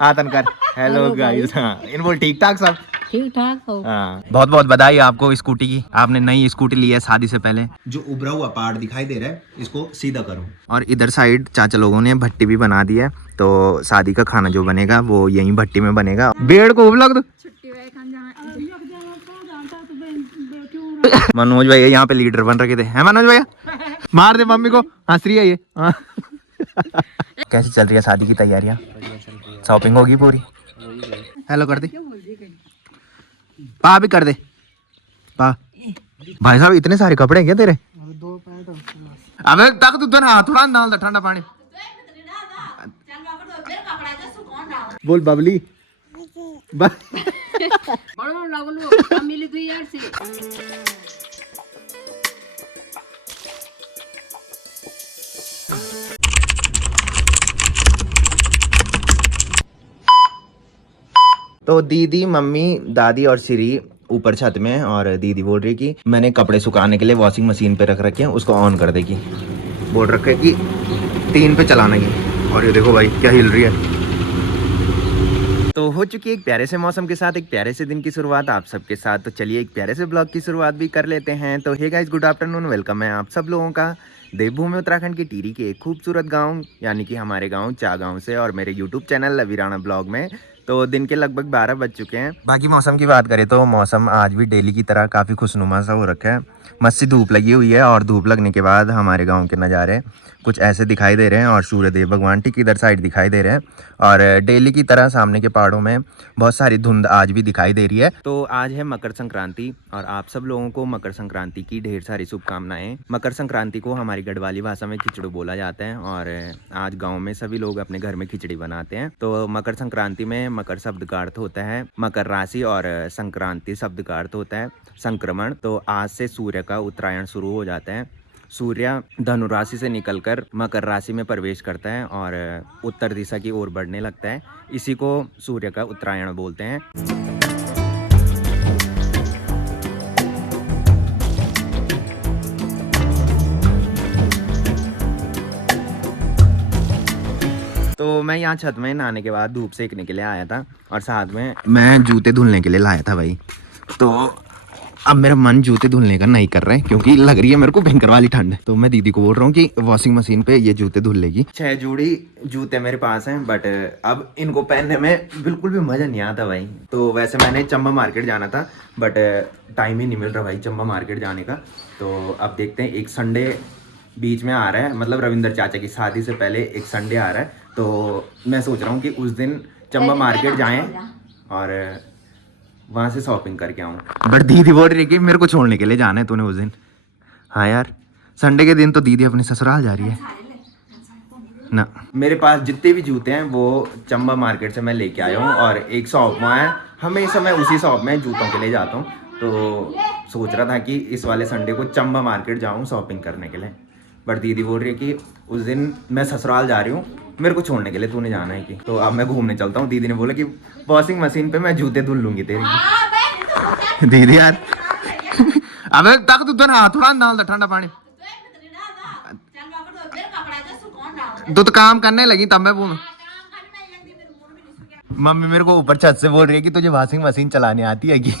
आतन कर hello guys. हाँ इन बोल ठीक ठाक सब ठीक ठाक हो। हाँ बहुत बहुत बधाई आपको स्कूटी की। आपने नई स्कूटी ली है शादी से पहले। जो उभरा हुआ पार्ट दिखाई दे रहा है इसको सीधा करो। और इधर साइड चाचा लोगों ने भट्टी भी बना दी है, तो शादी का खाना जो बनेगा वो यही भट्टी में बनेगा। बेड़ को उबलग दो। मनोज भैया यहाँ पे लीडर बन रखे थे, है मनोज भैया? मार दे मम्मी को, हंस रही है ये। हाँ। कैसी चल रही है शादी की तैयारियां? शॉपिंग होगी पूरी? हेलो कर दे पा, भी कर दे पा। भाई साहब इतने सारे कपड़े हैं क्या तेरे? अबे तक तू ना थोड़ा डाल दे ठंडा पानी। बोल बबली तो दीदी मम्मी दादी और श्री ऊपर छत में, और दीदी बोल रही कि मैंने कपड़े सुखाने के लिए वॉशिंग मशीन पे रख रखे हैं, उसको ऑन कर देगी। बोल रखे कि 3 पे चलाना की। और ये देखो भाई क्या हिल रही है। तो हो चुकी है एक प्यारे से मौसम के साथ एक प्यारे से दिन की शुरुआत आप सबके साथ। तो चलिए एक प्यारे से ब्लॉग की शुरुआत भी कर लेते हैं। तो hey guys good afternoon, welcome है आप सब लोगों का देवभूमि उत्तराखंड के टिहरी के एक खूबसूरत गांव यानी कि हमारे गांव चागांव से, और मेरे यूट्यूब चैनल लवीराना ब्लॉग में। तो दिन के लगभग 12 बज चुके हैं। बाकी मौसम की बात करें तो मौसम आज भी डेली की तरह काफ़ी खुशनुमा सा हो रखा है। मस्त सी धूप लगी हुई है, और धूप लगने के बाद हमारे गांव के नज़ारे कुछ ऐसे दिखाई दे रहे हैं, और सूर्यदेव भगवान ठीक इधर साइड दिखाई दे रहे हैं। और डेली की तरह सामने के पहाड़ों में बहुत सारी धुंध आज भी दिखाई दे रही है। तो आज है मकर संक्रांति, और आप सब लोगों को मकर संक्रांति की ढेर सारी शुभकामनाएं। मकर संक्रांति को हमारी गढ़वाली भाषा में खिचड़ी बोला जाता है, और आज गाँव में सभी लोग अपने घर में खिचड़ी बनाते हैं। तो मकर संक्रांति में मकर शब्द का अर्थ होता है मकर राशि, और संक्रांति शब्द का अर्थ होता है संक्रमण। तो आज से सूर्य का उत्तरायण शुरू हो जाता है। सूर्य धनु राशि से निकलकर मकर राशि में प्रवेश करता है और उत्तर दिशा की ओर बढ़ने लगता है। इसी को सूर्य का उत्तरायण बोलते हैं। तो मैं यहाँ छत में नहाने के बाद धूप सेकने के लिए आया था, और साथ में मैं जूते धुलने के लिए लाया था भाई। तो अब मेरा मन जूते धुलने का नहीं कर रहा है, क्योंकि लग रही है मेरे को भयंकर वाली ठंड। तो मैं दीदी को बोल रहा हूँ कि वॉशिंग मशीन पे ये जूते धुल लेगी। 6 जोड़ी जूते मेरे पास हैं, बट अब इनको पहनने में बिल्कुल भी मजा नहीं आता भाई। तो वैसे मैंने चंबा मार्केट जाना था, बट टाइम ही नहीं मिल रहा भाई चंबा मार्केट जाने का। तो अब देखते हैं, एक संडे बीच में आ रहा है, मतलब रविंदर चाचा की शादी से पहले एक संडे आ रहा है। तो मैं सोच रहा हूँ कि उस दिन चंबा मार्केट जाएं और वहाँ से शॉपिंग करके आऊँ। बट दीदी बोल रही है कि मेरे को छोड़ने के लिए जाना है तूने उस दिन। हाँ यार, संडे के दिन तो दीदी अपनी ससुराल जा रही है ना। मेरे पास जितने भी जूते हैं वो चंबा मार्केट से मैं लेके आया हूँ, और एक शॉप वहाँ है, हमेशा मैं उसी शॉप में जूतों के लिए जाता हूँ। तो सोच रहा था कि इस वाले संडे को चंबा मार्केट जाऊँ शॉपिंग करने के लिए। बट दीदी बोल रही है कि उस दिन मैं ससुराल जा रही हूँ, मेरे को छोड़ने के लिए तूने जाना है कि। तो अब मैं घूमने चलता हूँ। दीदी ने बोला कि वॉशिंग मशीन पे मैं जूते धुल लूंगी तेरी। दीदी यार अबे तक तू तो ना थोड़ा डाल दे ठंडा पानी। तो काम करने लगी तब मैं बोल। मम्मी मेरे को ऊपर छत से बोल रही है कि तुझे वॉशिंग मशीन चलानी आती है कि?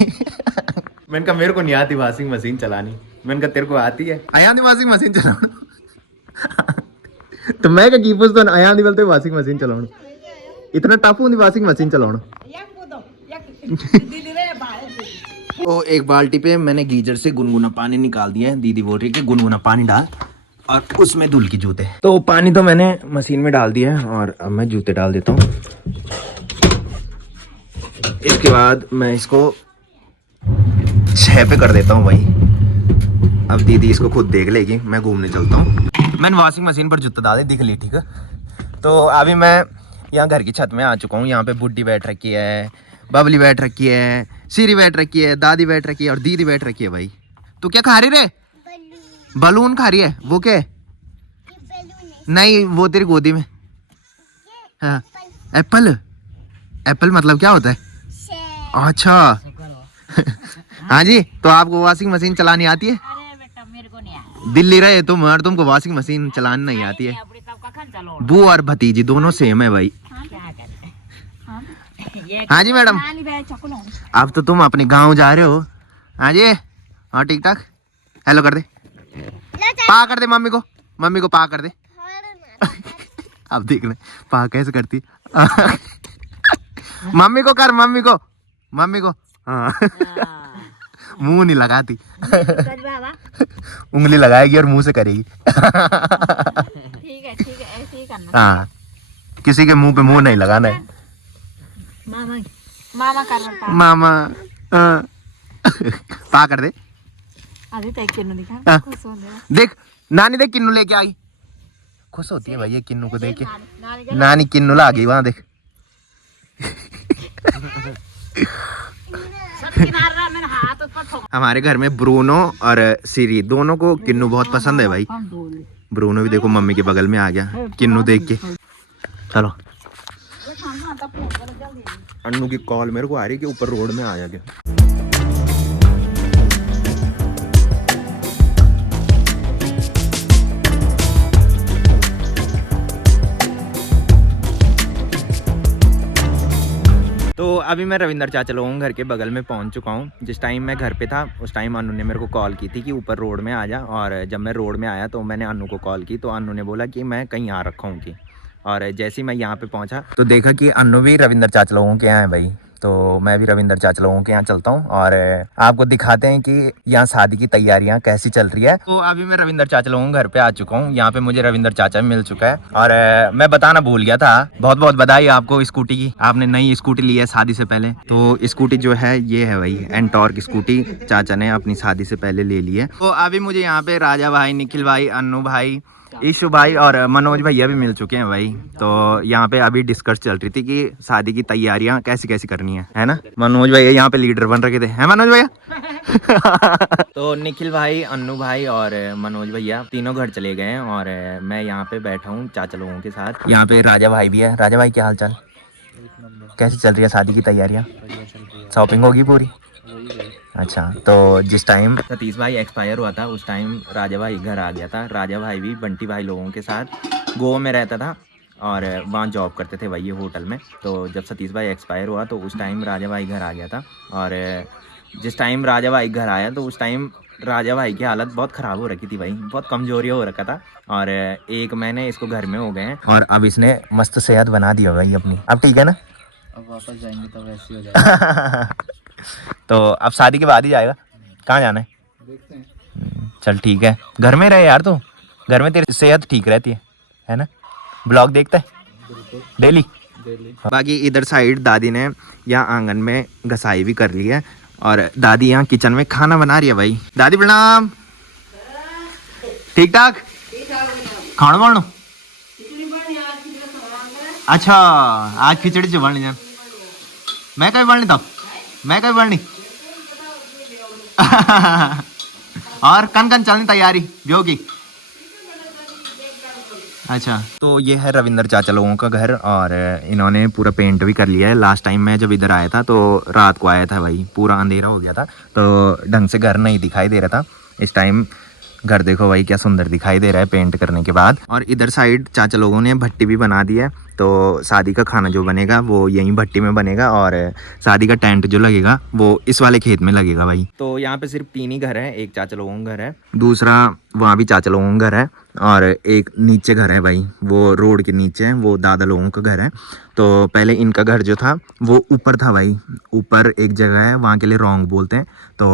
मैंने कहा मेरे को नहीं आती वॉशिंग मशीन चलानी। मैंने कहा तेरे को आती है? आया नहीं वॉशिंग मशीन चलाना। तो मैं क्या कीपूछ तो आया नहीं बोलते वॉशिंग मशीन चलाना। इतना टफ होती वॉशिंग मशीन चलाना। तो एक बाल्टी पे मैंने गीजर से गुनगुना पानी निकाल दिया है। दीदी बोल रही है कि गुनगुना पानी डाल और उसमें धुल के जूते। तो पानी तो मैंने मशीन में डाल दिया है, और अब मैं जूते डाल देता हूँ। इसके बाद मैं इसको 6 पे कर देता हूँ भाई। अब दीदी इसको खुद देख लेगी, मैं घूमने चलता हूँ। मैंने वॉशिंग मशीन पर जूता डाले, दिख ली ठीक है। तो अभी मैं यहाँ घर की छत में आ चुका हूँ। यहाँ पे बुड्ढी बैठ रखी है, बबली बैठ रखी है, सीरी बैठ रखी है, दादी बैठ रखी है, और दीदी बैठ रखी है भाई। तू क्या खा रही रे? बलून खा रही है? वो क्या? नहीं वो तेरी गोदी में। हाँ एप्पल। एप्पल मतलब क्या होता है? अच्छा। हाँ जी, तो आपको वॉशिंग मशीन चलानी आती है? अरे बेटा मेरे को नहीं आता। दिल्ली रहे तुम और तुमको वॉशिंग मशीन चलानी नहीं आती है? बू और भतीजी दोनों सेम है भाई। हाँ जी मैडम, अब तो तुम अपने गांव जा रहे हो। हाँ जी, हाँ ठीक ठाक। हेलो कर दे, पा कर दे मम्मी को पा कर दे। अब देखना पा कैसे करती। मम्मी को कर, मम्मी को। हाँ मुंह नहीं लगाती, उंगली लगाएगी और मुंह से करेगी। ठीक है ऐसे ही करना। हाँ, किसी के मुंह पे मुंह नहीं लगाना है। मामा कर मामा पा कर दे। अभी तक किन्नू दिखा, हाँ। खुश हो गया। देख नानी, देख किन्नू लेके आई। खुश होती है भाई ये किन्नू को देख के। नानी किन्नू ला गई वहां, देख। हमारे घर में ब्रूनो और सिरी दोनों को किन्नू बहुत पसंद है भाई। ब्रूनो भी देखो मम्मी के बगल में आ गया किन्नू देख के। चलो, अन्नू की कॉल मेरे को आ रही है कि ऊपर रोड में आ जाके। तो अभी मैं रविंदर चाचा लोगों के घर के बगल में पहुंच चुका हूं। जिस टाइम मैं घर पे था उस टाइम अन्नू ने मेरे को कॉल की थी कि ऊपर रोड में आ जा, और जब मैं रोड में आया तो मैंने अन्नू को कॉल की तो अन्नू ने बोला कि मैं कहीं आ रखा हूँ कि। और जैसे ही मैं यहाँ पे पहुँचा तो देखा कि अन्नू भी रविंदर चाचा लोगों के यहाँ है भाई। तो मैं भी रविंदर चाचा लोगों के यहाँ चलता हूँ और आपको दिखाते हैं कि यहाँ शादी की तैयारियाँ कैसी चल रही है। तो अभी मैं रविंदर चाचा लोगों के घर पे आ चुका हूँ। यहाँ पे मुझे रविंदर चाचा मिल चुका है और मैं बताना भूल गया था, बहुत बहुत बधाई आपको स्कूटी की। आपने नई स्कूटी ली है शादी से पहले। तो स्कूटी जो है ये है भाई एंटॉर्क स्कूटी, चाचा ने अपनी शादी से पहले ले ली है। तो अभी मुझे यहाँ पे राजा भाई, निखिल भाई, अन्नू भाई, ईशु भाई और मनोज भैया भी मिल चुके हैं भाई। तो यहाँ पे अभी डिस्कस चल रही थी कि शादी की तैयारियां कैसी कैसी करनी है ना। मनोज भैया यहाँ पे लीडर बन रखे थे, हैं मनोज भैया। तो निखिल भाई, अन्नू भाई और मनोज भैया तीनों घर चले गए हैं और मैं यहाँ पे बैठा हूँ चाचा लोगों के साथ। यहाँ पे राजा भाई भी है। राजा भाई क्या हाल चाल, कैसी चल रही है शादी की तैयारियाँ? शॉपिंग होगी पूरी? अच्छा, तो जिस टाइम सतीश भाई एक्सपायर हुआ था उस टाइम राजा भाई घर आ गया था। राजा भाई भी बंटी भाई लोगों के साथ गोवा में रहता था और वहाँ जॉब करते थे भाई ये होटल में। तो जब सतीश भाई एक्सपायर हुआ तो उस टाइम राजा भाई घर आ गया था और जिस टाइम राजा भाई घर आया तो उस टाइम राजा भाई की हालत बहुत ख़राब हो रखी थी भाई, बहुत कमजोरी हो रखा था और 1 महीने इसको घर में हो गए हैं और अब इसने मस्त सेहत बना दी हो भाई अपनी। अब ठीक है ना? अब वापस जाएंगे तो वैसे ही हो जाएगा। तो अब शादी के बाद ही जाएगा। कहाँ जाना है? देखते हैं। चल ठीक है, घर में रहे यार, तू घर में तेरी सेहत ठीक रहती है ना? ब्लॉग देखता है डेली? बाकी इधर साइड दादी ने यहाँ आंगन में घसाई भी कर ली है और दादी यहाँ किचन में खाना बना रही है भाई। दादी प्रणाम, ठीक ठाक खाना बनो? अच्छा, आज खिचड़ी जो बननी जान, मैं कभी बननी तब मैं कभी बननी। और कन कन चलनी तैयारी ब्यो की? अच्छा, तो ये है रविंदर चाचा लोगों का घर और इन्होंने पूरा पेंट भी कर लिया है। लास्ट टाइम मैं जब इधर आया था तो रात को आया था भाई, पूरा अंधेरा हो गया था तो ढंग से घर नहीं दिखाई दे रहा था। इस टाइम घर देखो भाई क्या सुंदर दिखाई दे रहा है पेंट करने के बाद। और इधर साइड चाचा लोगों ने भट्टी भी बना दी है तो शादी का खाना जो बनेगा वो यहीं भट्टी में बनेगा और शादी का टेंट जो लगेगा वो इस वाले खेत में लगेगा भाई। तो यहाँ पे सिर्फ 3 ही घर है, एक चाचा लोगों का घर है, दूसरा वहाँ भी चाचा लोगों का घर है और एक नीचे घर है भाई, वो रोड के नीचे है, वो दादा लोगों का घर है। तो पहले इनका घर जो था वो ऊपर था भाई, ऊपर एक जगह है वहाँ के लिए रोंग बोलते हैं, तो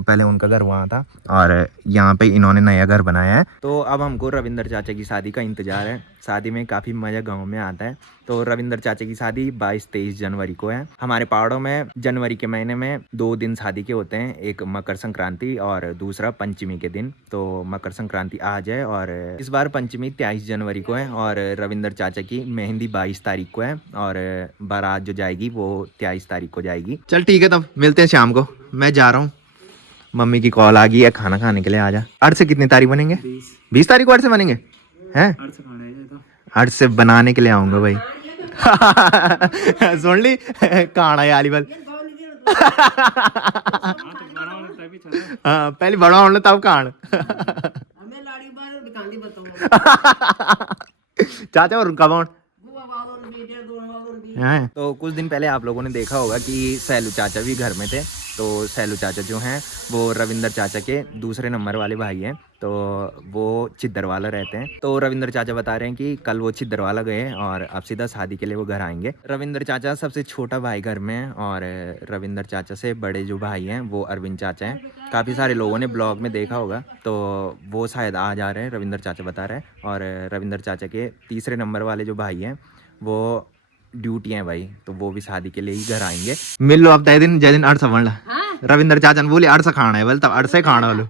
पहले उनका घर वहाँ था और यहाँ पे इन्होंने नया घर बनाया है। तो अब हमको रविंदर चाचा की शादी का इंतजार है। शादी में काफ़ी मज़ा गाँव में आता है। तो रविंदर चाचा की शादी 22-23 जनवरी को है। हमारे पहाड़ों में जनवरी के महीने में 2 दिन शादी के होते हैं, एक मकर संक्रांति और दूसरा पंचमी के दिन। तो मकर संक्रांति आज है और इस बार पंचमी 23 जनवरी को है और रविंदर चाचा की मेहंदी 22 तारीख को है और बारात जो जाएगी वो 23 तारीख को जाएगी। चल ठीक है, तब मिलते हैं शाम को। मैं जा रहा हूँ, मम्मी की कॉल आ गई है खाना खाने के लिए, आ जा। अर्थ से कितनी तारीख बनेंगे? 20 तारीख को अर्थ से बनेंगे हैं? अर्थ से बनाने के लिए आऊंगा भाई। सुन ली कहाना है आली बल। हाँ, पहले बड़ा होने तब कहान। चाचा और कब हैं। तो कुछ दिन पहले आप लोगों ने देखा होगा कि सैलू चाचा भी घर में थे। तो सैलू चाचा जो हैं वो रविंदर चाचा के दूसरे नंबर वाले भाई हैं। तो वो छिद्दरवाला रहते हैं। तो रविंदर चाचा बता रहे हैं कि कल वो छिद्दरवाला गए और अब सीधा शादी के लिए वो घर आएंगे। रविंदर चाचा सबसे छोटा भाई घर में है और रविंदर चाचा से बड़े जो भाई हैं वो अरविंद चाचा हैं। काफ़ी सारे लोगों ने ब्लॉग में देखा होगा, तो वो शायद आ जा रहे हैं, रविंदर चाचा बता रहे हैं। और रविंदर चाचा के तीसरे नंबर वाले जो भाई हैं वो ड्यूटी है भाई, तो वो भी शादी के लिए ही घर आएंगे। मिल लो अब तय दिन जय दिन अड़सा बन ला। रविंदर चाचा ने बोले अड़सा खाना है, बोले तब अड़से खाना बोलो।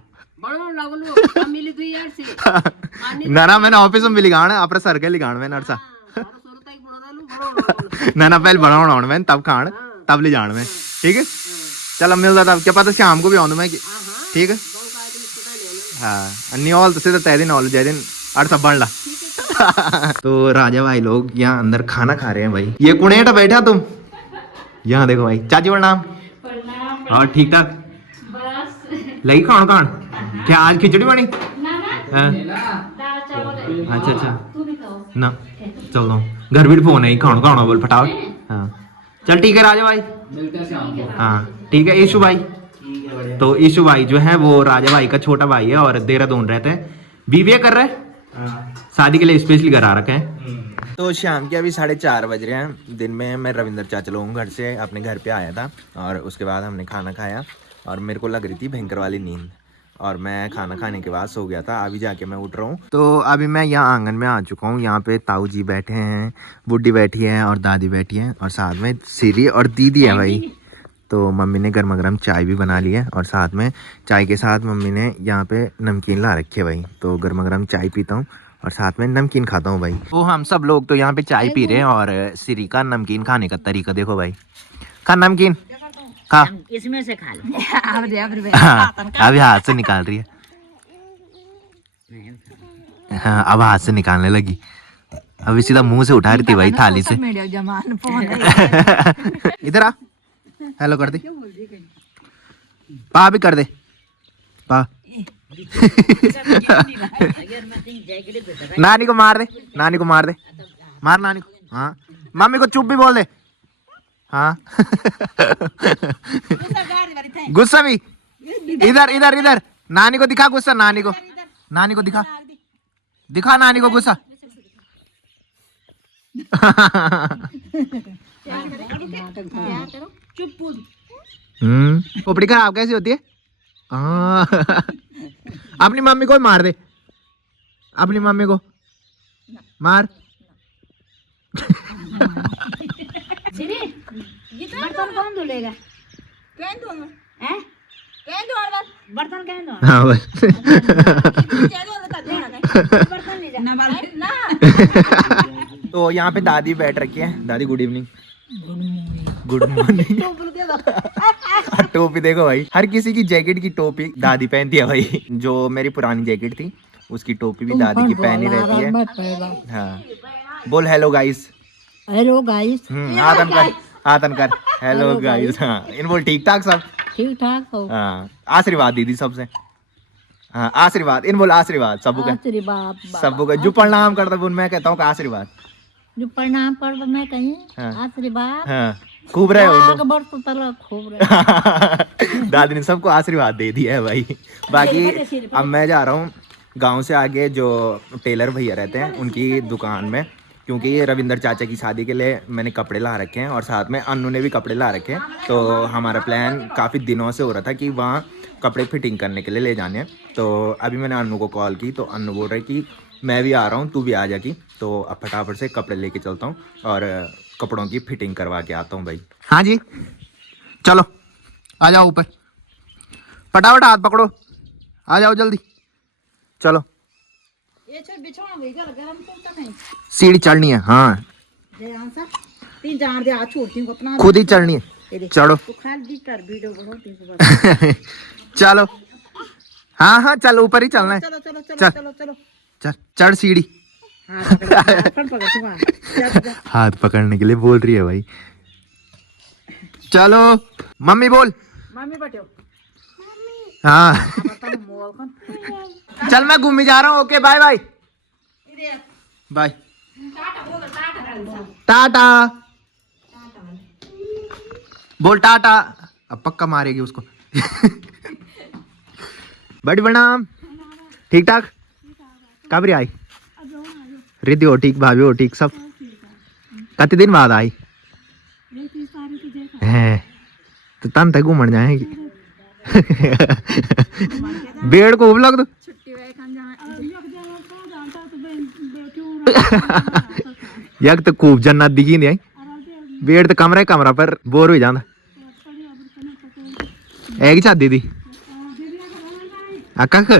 ना ना मैंने ऑफिस में मिली गाना अपने सर के लिगान में अड़सा ना ना पहले बनाना मैं तब खान तब ले जान में। ठीक है चल मिलता तब क्या पता शाम को भी आऊँ मैं। ठीक है हाँ नहीं ऑल तो सीधा तय दिन ऑल जय दिन अड़सा बन ला। तो राजा भाई लोग यहाँ अंदर खाना खा रहे हैं भाई। ये कुनेटा बैठा तुम यहाँ देखो भाई। चाची प्रणाम। और ठीक ठाक लगी खान खान क्या आज खिचड़ी बनी? अच्छा अच्छा ना चल दो घर भी फोन है खाना खाना बोल फटाफट। हाँ चल ठीक है राजा भाई। हाँ ठीक है ईशु भाई। तो ईशु भाई जो है वो राजा भाई का छोटा भाई है और देहरादून रहते हैं, बीबीए कर रहे हैं, शादी के लिए स्पेशली घर आ रखे हैं। तो शाम के अभी 4:30 बज रहे हैं। दिन में मैं रविंदर चाचा लोगों घर से अपने घर पे आया था और उसके बाद हमने खाना खाया और मेरे को लग रही थी भयंकर वाली नींद और मैं खाना खाने के बाद सो गया था। अभी जाके मैं उठ रहा हूँ। तो अभी मैं यहाँ आंगन में आ चुका हूँ। यहाँ पे ताऊ जी बैठे हैं, बुड्ढी बैठी है और दादी बैठी है और साथ में सीरी और दीदी है भाई। तो मम्मी ने गर्मा गर्म चाय भी बना ली है और साथ में चाय के साथ मम्मी ने यहाँ पे नमकीन ला रखी है भाई। तो गर्मा गर्म चाय पीता हूँ और साथ में नमकीन खाता हूँ भाई। तो हम सब लोग तो यहाँ पे चाय पी रहे हैं और सीरी का नमकीन खाने का तरीका देखो भाई। खा नमकीन खा, इसमें से खा ले। हाँ, अभी हाथ से निकाल रही है। हाँ अब हाथ से निकालने लगी, अभी सीधा मुंह से उठा रही थी भाई थाली से। इधर आ हेलो कर दे, पा भी कर दे पा। नानी को मार दे, नानी को मार दे, मार नानी को। हाँ मम्मी को चुप भी बोल दे। हाँ गुस्सा भी इधर इधर इधर नानी को दिखा गुस्सा, नानी को, नानी को दिखा, दिखा नानी को गुस्सा। खोपड़ी खराब कैसी होती है? अपनी मम्मी को मार दे, अपनी मम्मी को मार। बर्तन कौन धुलेगा? बर्तन कहीं दो। हाँ बस तो यहाँ पे दादी बैठ रखी है। दादी गुड इवनिंग। Good morning. टोपी देखो भाई, हर किसी की जैकेट की टोपी दादी पहनती है भाई। जो मेरी पुरानी जैकेट थी उसकी टोपी भी दादी की पहनी रहती है। हाँ बोल हेलो गाइस। Hello guys. आतन कर, आतन कर हेलो गाइस। हाँ इन बोल ठीक ठाक सब ठीक ठाक हो। हाँ आशीर्वाद दीदी सबसे। हाँ आशीर्वाद इन बोल आशीर्वाद सबू का, आशीर्वाद सबू का जो प्रणाम करता है मैं कहता हूँ आशीर्वाद। जो प्रणाम कर मैं कहीं आशीर्वाद। हाँ खूब रहे हो खूब रहे। दादी ने सबको आशीर्वाद दे दिया है भाई। बाकी अब मैं जा रहा हूँ गांव से आगे जो टेलर भैया रहते हैं उनकी दुकान में, क्योंकि ये रविंदर चाचा की शादी के लिए मैंने कपड़े ला रखे हैं और साथ में अन्नू ने भी कपड़े ला रखे हैं। तो हमारा प्लान काफ़ी दिनों से हो रहा था कि वहाँ कपड़े फिटिंग करने के लिए ले जाने हैं। तो अभी मैंने अन्नू को कॉल की तो अन्नू बोल रहे कि मैं भी आ रहा हूँ तू भी आ जाएगी। तो अब फटाफट से कपड़े लेके चलता हूँ और कपड़ों की फिटिंग करवा के आता हूँ भाई। हाँ जी चलो आ जाओ ऊपर, फटाफट हाथ पकड़ो, आ जाओ जल्दी चलो। सीढ़ी चढ़नी है। हाँ खुद ही चढ़नी है, चढ़ो। चलो हाँ हाँ चल ऊपर ही चलना है। चल चल चढ़ सीढ़ी। हाथ पकड़ने के लिए बोल रही है भाई। चलो मम्मी बोल। मम्मी बैठो। हाँ चल मैं घूमी जा रहा हूँ। Okay bye bye bye tata. बोल टाटा। अब पक्का मारेगी उसको। बड़ी प्रणाम। ठीक ठाक कब आई? रिद्धि हो ठीक, भाभी हो ठीक, सब कति दिन बाद आई है तो तन तक घूमन जाएगी। बेड़ को लग दो यक तो खूब जन्नत दिखी नहीं आई। बेड़ तो कमरा कमरा पर बोर हो जाता। एक चाह दीदी कख।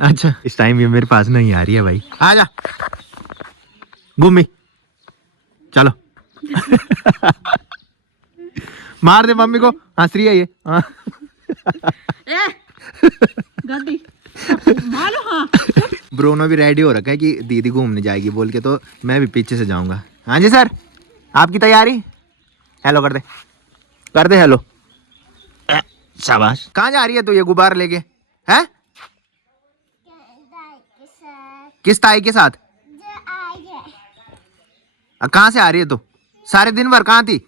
अच्छा इस टाइम ये मेरे पास नहीं आ रही है भाई। आ जा गुम्मी चलो। मार दे मम्मी को, हंस रही है ये। हाँ। ब्रोनो भी रेडी हो रखा है कि दीदी घूमने जाएगी बोल के, तो मैं भी पीछे से जाऊंगा। हाँ जी सर आपकी तैयारी। हेलो कर दे हेलो। शाबाश। कहाँ जा रही है तू ये गुब्बारा लेके? हैं किस ताई के साथ? कहाँ से आ रही है तू? सारे दिन भर कहाँ थी?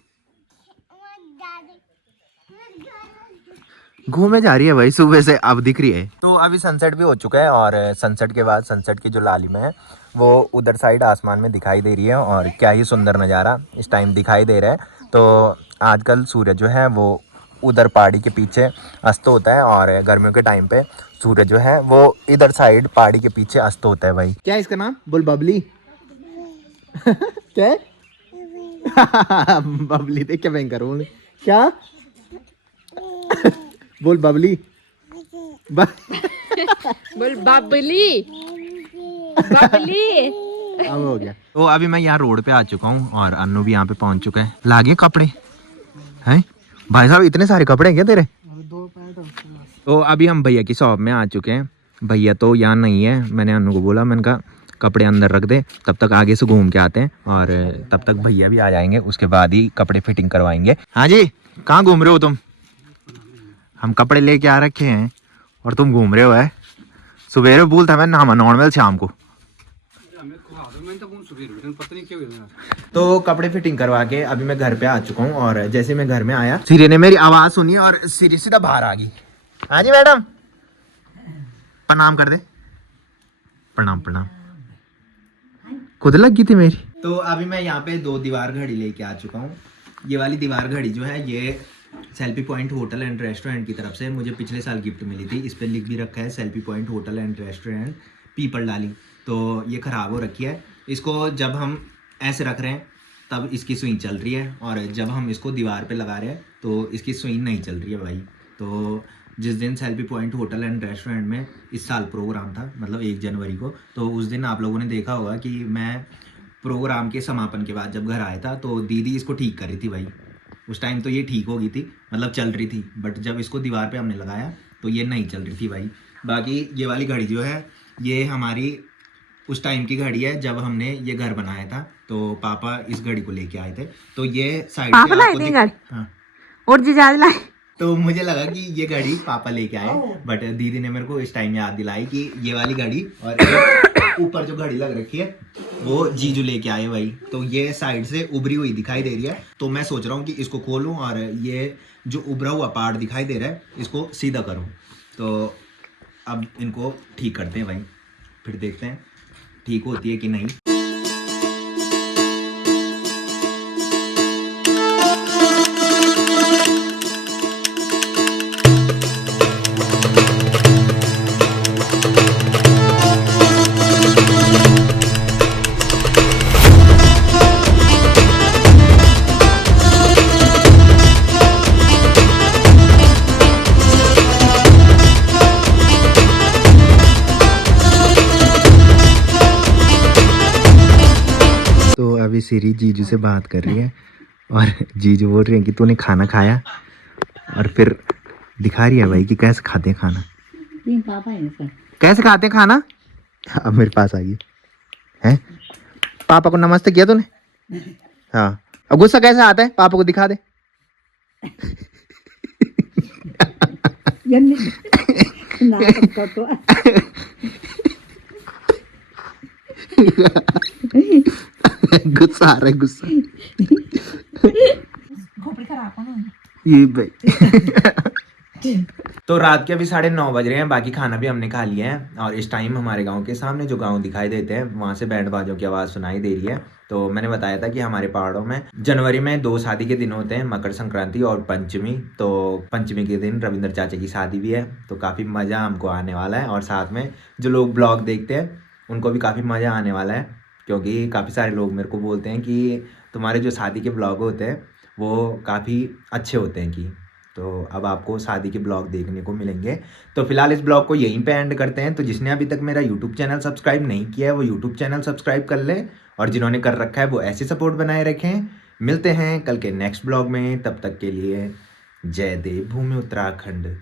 घूमे जा रही है भाई सुबह से, अब दिख रही है। तो अभी सनसेट भी हो चुका है और सनसेट के बाद सनसेट की जो लालिमा है वो उधर साइड आसमान में दिखाई दे रही है और क्या ही सुंदर नज़ारा इस टाइम दिखाई दे रहा है। तो आजकल सूरज जो है वो उधर पहाड़ी के पीछे अस्त होता है और गर्मियों के टाइम पे सूरज जो है वो इधर साइड पहाड़ी के पीछे अस्त होता है भाई। क्या है इसका नाम? बोल बबली। क्या बबली देख क्या भयंकर हूँ क्या? बोल बबली। बोल बबली बबली। अब हो गया। तो अभी मैं यहाँ रोड पे आ चुका हूँ और अन्नू भी यहाँ पे पहुँच चुका है। लागे कपड़े हैं भाई साहब, इतने सारे कपड़े हैं क्या तेरे? तो अभी हम भैया की शॉप में आ चुके हैं। भैया तो यहाँ नहीं है। मैंने अन्नू को बोला, मैंने कहा कपड़े अंदर रख दे, तब तक आगे से घूम के आते हैं और तब तक भैया भी आ जाएंगे, उसके बाद ही कपड़े फिटिंग करवाएंगे। हाँ जी कहाँ घूम रहे हो तुम? हम कपड़े लेके आ रखे हैं और तुम घूम रहे हो। है सुबेरे बोल था मैं नहामा नॉर्मल शाम को। तो कपड़े फिटिंग करवा के अभी मैं घर पे आ चुका हूँ और जैसे मैं घर में आया सीरी ने मेरी आवाज सुनी और सीरी सीधा बाहर आ गई। हाँ जी मैडम प्रणाम कर दे। प्रणाम प्रणाम। खुद लग गई थी मेरी। तो अभी मैं यहाँ पे 2 दीवार घड़ी लेके आ चुका हूँ। ये वाली दीवार घड़ी जो है ये selfie point hotel and restaurant की तरफ से मुझे पिछले साल गिफ्ट मिली थी। इस पर लिख भी रखा है selfie point hotel and restaurant people डाली। तो ये ख़राब हो रखी है। इसको जब हम ऐसे रख रहे हैं तब इसकी सुई चल रही है और जब हम इसको दीवार पे लगा रहे हैं तो इसकी सुई नहीं चल रही है भाई। तो जिस दिन selfie point hotel and restaurant में इस साल प्रोग्राम था, मतलब 1 जनवरी को, तो उस दिन आप लोगों ने देखा होगा कि मैं प्रोग्राम के समापन के बाद जब घर आया था तो दीदी इसको ठीक कर रही थी भाई। उस टाइम तो ये ठीक हो गई थी, मतलब चल रही थी, बट जब इसको दीवार पे हमने लगाया तो ये नहीं चल रही थी भाई। बाकी ये वाली घड़ी जो है ये हमारी उस टाइम की घड़ी है जब हमने ये घर बनाया था। तो पापा इस घड़ी को लेके आए थे। तो ये साइड पापा लाई थी घड़ी। हाँ। और जीजाज लाई। तो मुझे लगा कि ये घड़ी पापा लेके आए, बट दीदी ने मेरे को इस टाइम याद दिलाई कि ये वाली घड़ी और ऊपर जो घड़ी लग रखी है वो जीजू लेके आए भाई। तो ये साइड से उभरी हुई दिखाई दे रही है, तो मैं सोच रहा हूँ कि इसको खोलूँ और ये जो उभरा हुआ पार्ट दिखाई दे रहा है इसको सीधा करूँ। तो अब इनको ठीक करते हैं भाई, फिर देखते हैं ठीक होती है कि नहीं। अभी सीरी जीजू से बात कर रही है और जीजू बोल रही है कि तूने खाना खाया, और फिर दिखा रही है भाई कि कैसे खाते हैं खाना। कैसे खाते हैं खाना। अब मेरे पास आई है। पापा को नमस्ते किया तूने? हाँ। अब गुस्सा कैसे आता है पापा को दिखा दे। गुस्सा आ रहा है गुस्सा। खराब होना ये भाई तो रात के अभी 9:30 बज रहे हैं। बाकी खाना भी हमने खा लिया है और इस टाइम हमारे गांव के सामने जो गांव दिखाई देते हैं वहां से बैंड बाजों की आवाज़ सुनाई दे रही है। तो मैंने बताया था कि हमारे पहाड़ों में जनवरी में 2 शादी के दिन होते हैं, मकर संक्रांति और पंचमी। तो पंचमी के दिन रविंद्र चाचा की शादी भी है, तो काफ़ी मज़ा हमको आने वाला है। और साथ में जो लोग ब्लॉग देखते हैं उनको भी काफ़ी मज़ा आने वाला है, क्योंकि काफ़ी सारे लोग मेरे को बोलते हैं कि तुम्हारे जो शादी के ब्लॉग होते हैं वो काफ़ी अच्छे होते हैं कि तो अब आपको शादी के ब्लॉग देखने को मिलेंगे। तो फिलहाल इस ब्लॉग को यहीं पे एंड करते हैं। तो जिसने अभी तक मेरा यूट्यूब चैनल सब्सक्राइब नहीं किया है वो यूट्यूब चैनल सब्सक्राइब कर ले, और जिन्होंने कर रखा है वो ऐसे सपोर्ट बनाए रखें। मिलते हैं कल के नेक्स्ट ब्लॉग में, तब तक के लिए जय देव भूमि उत्तराखंड।